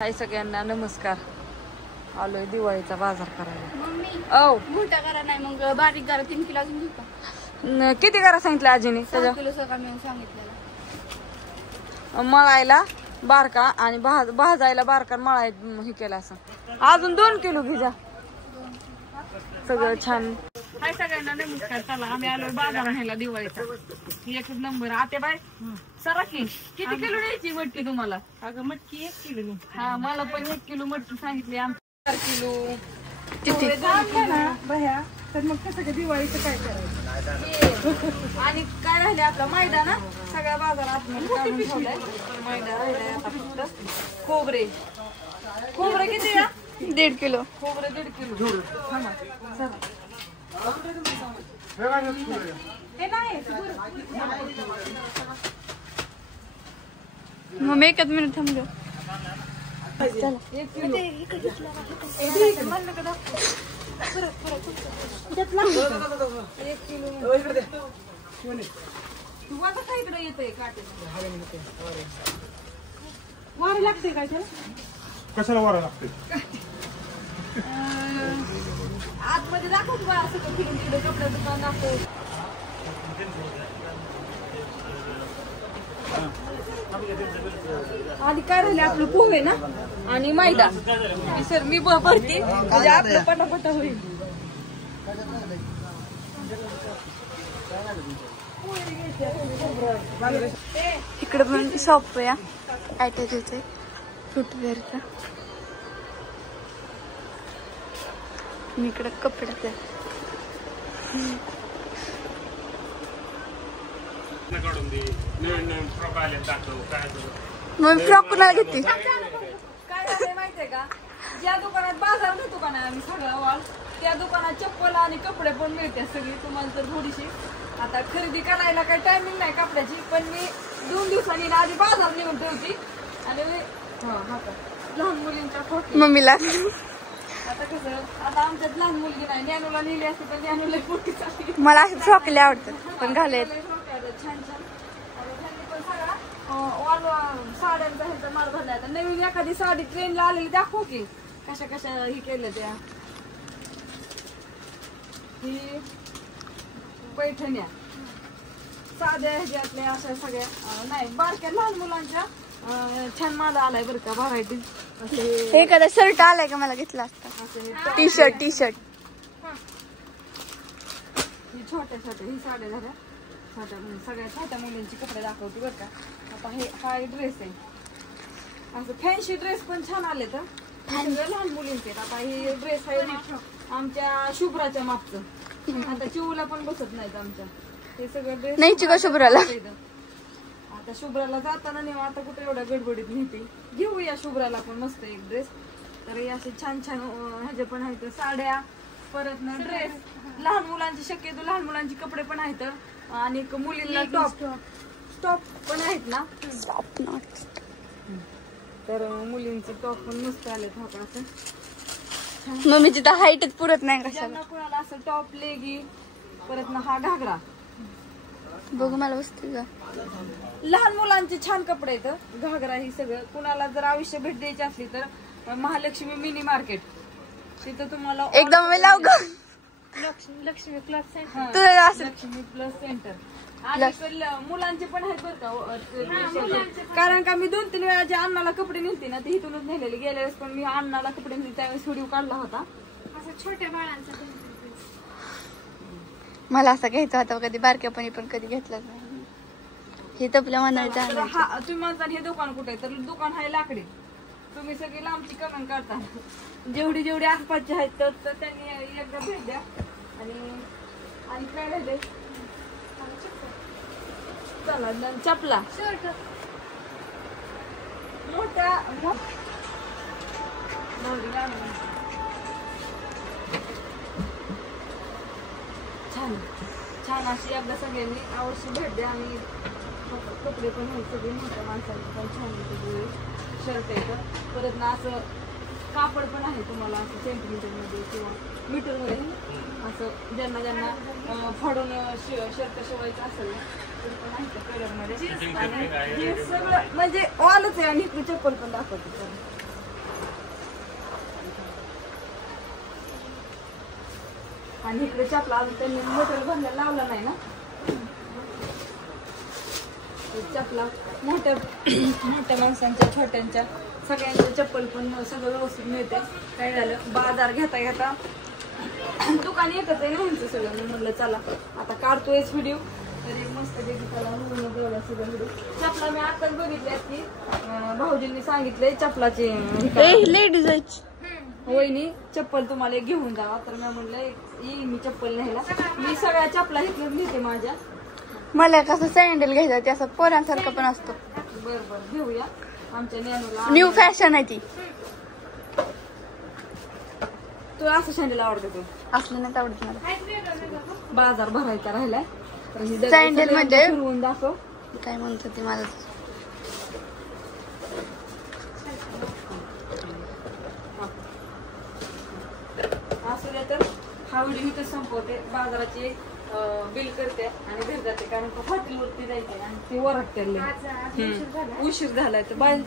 हाय सगळ्यांना नमस्कार. आलोय दिवाळीचा बाजार करायला. मोठा करा नाही मग बारीक करा 3 किलो अजून घेऊ का? किती करा सांगितलं आजीने? 6 किलो सकाळ मी सांगितलेलं. मळायला बारका आणि भाजायला बारका मळाय हे केलं असं. अजून 2 किलो घ्या. सगळं छान. हाय सगळ्यांना नमस्कार. चला आम्ही आलोय बाजार आणायला दिवाळीचा. एक नंबर आते बाय सरा की किती किलो द्यायची मटकी तुम्हाला? अगं मटकी 1 किलो. हा मला पण 1 किलो मटकी सांगितली. 4 किलो भया. तर मग कसं का दिवाळीचं काय करायचं? आणि काय राहिले आपला मैदा ना सगळ्या बाजारात ठेवलाय. मैदा राहिलाय आता फक्त. खोबरे किती या? 1.5 किलो. खोबरे 1.5 किलो. मग एकच मिनिट थांब गं. वारं लागते काय त्याला? कशाला वारा लागते? आतमध्ये दाखवतो बा असं फिरून तिकडे कपड्या दुकान दाखव. आधी काय राहिले आपलं पोहे ना आणि मैदा. सर मी भरती म्हणजे आपलं पटापट होईल. इकडे पण शॉप या ॲटॅचचे फुटवेअरचा. इकडे कपड्याचं मग फ्रॉक कुणाला घेते? काय झालंय माहितीये का? ज्या दुकानात बाजार नव्हतो का नाही आम्ही सगळा वाल त्या दुकानात चप्पल आणि कपडे पण मिळते सगळी. तुम्हाला तर थोडीशी आता खरेदी करायला काही टायमिंग नाही कपड्याची. पण मी 2 दिवसांनी आधी बाजार नेऊन ठेवती आणि लहान मुलींच्या खोटी मम्मीला. आता कसं आता आमच्यात लहान मुलगी नाही. ज्ञानूला नेली असते पण ज्ञानूला मोठी चालली. मला असे फ्रॉक लय आवडतात पण घालायत छान छान. पण सगळा साड्यांचा ह्याचा मार भरला. आता नवीन एखादी साडी ट्रेनला आलेली दाखव की कशा कशा ही केल्या त्या. ही पैठण्या साध्या ह्याच्यातल्या अशा सगळ्या नाही बारक्या लहान मुलांच्या छान माल आलाय बरं का. व्हरायटी हे एखादा शर्ट आलाय का मला घेतला असता. टी शर्ट ही छोट्या ही साड्या झाल्या छोट्या सगळ्या छोट्या मुलींची कपडे दाखवते बरं का. आता हा ड्रेस आहे असं फॅन्सी ड्रेस पण छान आले तर सगळं लहान मुलींचे. आता हे ड्रेस आहे आमच्या शुभ्राच्या मागचं. आता चिवला पण बसत नाहीत आमच्या. हे सगळं ड्रेस नाही का शुभ्राला? आता शुभ्राला जाताना नाही आता कुठे एवढ्या गडबडीत नेते. घेऊया शुभ्राला पण मस्त एक ड्रेस. तर हे असे छान छान ह्याचे पण आहेत साड्या परत ना ड्रेस. लहान मुलांची शक्यतो लहान मुलांची कपडे पण आहेत आणि मुलींना टॉप पण आहेत ना. तर मुलींचे टॉप पण मस्त आलेत. हो का असं मम्मीची तर हाईटच पुरत नाही कशाला. ज्यांना कुणाला असं टॉप लेगी परत ना हा घागरा. बघू मला वस्तू का लहान मुलांचे छान कपडे आहेत. घागरा ही सगळं कुणाला जर आयुष्य भेट द्यायची असली तर महालक्ष्मी मिनी मार्केट तिथं तुम्हाला एकदम मी लाव ग. Lakshmi plus centre. तुला असं लक्ष्मी प्लस सेंटर आणि मुलांचे पण आहेत बरं का. कारण का मी 2-3 वेळा जे अण्णाला कपडे नेलते ना ते इथूनच नेलेले. गेल्या वेळेस पण मी अण्णाला कपडे नेले त्यावेळेस व्हिडिओ काढला होता. असं छोट्या बाळांचा मला असं घ्यायचं होतं. कधी बारक्यापणी पण कधी घेतलं नाही. हे तर आपल्या मनाला हा तुम्ही म्हणता हे दुकान कुठे आहे? तर दुकान आहे लाकडी. तुम्ही सगळी लांबची कमेंट करता. जेवढी आसपासची आहेत तर त्यांनी एकदा भेट द्या. आणि काय राहिले चला चपला मोठ्या छान छान अशी एकदा सगळ्यांनी अवश्य भेट द्या. आणि कपडे पण आहेत सगळे मोठ्या माणसांचे पण छान शर्ट येतं. परत ना असं कापड पण आहे तुम्हाला असं सेंटीमीटरमध्ये किंवा मीटरमध्ये असं ज्यांना ज्यांना फाडून शर्ट शिवायचं असेल तर पण आहे कलरमध्ये. आणि हे सगळं म्हणजे ऑलच आहे. आणि इकडे चप्पल पण दाखवते. आणि इकडे चपला अजून त्यांनी मटेरियल भरलेला लावला नाही ना. चपला मोठ्या मोठ्या माणसांच्या छोट्यांच्या सगळ्यांच्या चप्पल पण सगळं व्यवस्थित मिळते. काय झालं बाजार घेता घेता दुकान एकच आहे ना सगळं. मी म्हणलं चला आता काढतोयच व्हिडिओ तरी मस्त त्याला म्हणून बोला सगळं व्हिडिओ. चपला मी आताच बघितल्या की भाऊजींनी सांगितलंय चपलाची लेडीज वहिनी चप्पल तुम्हाला एक घेऊन जावा. तर मी म्हणलं येईल मी चप्पल न्यायला. मी सगळ्या चपला इथलं घेते माझ्या. मला कसं सँडल घ्यायचं ते असं पोरांसारखं पण असतो. बरं बरं घेऊया आमच्या ज्ञानूला. न्यू फॅशन आहे ती. तुला असं सँडल आवडतं तू असलं नाही आवडत मला. बाजार भरायचा राहिलाय तर सँडल म्हणजे फिरवून दाखव काय म्हणतो ती मला. असू द्या तर हा व्हिडिओ इथे संपवते. बाजाराची बिल करते आणि घरी जाते कारण हॉटेलवरती जायचंय आणि ती वरटते. उशीर झालाय तर बाय.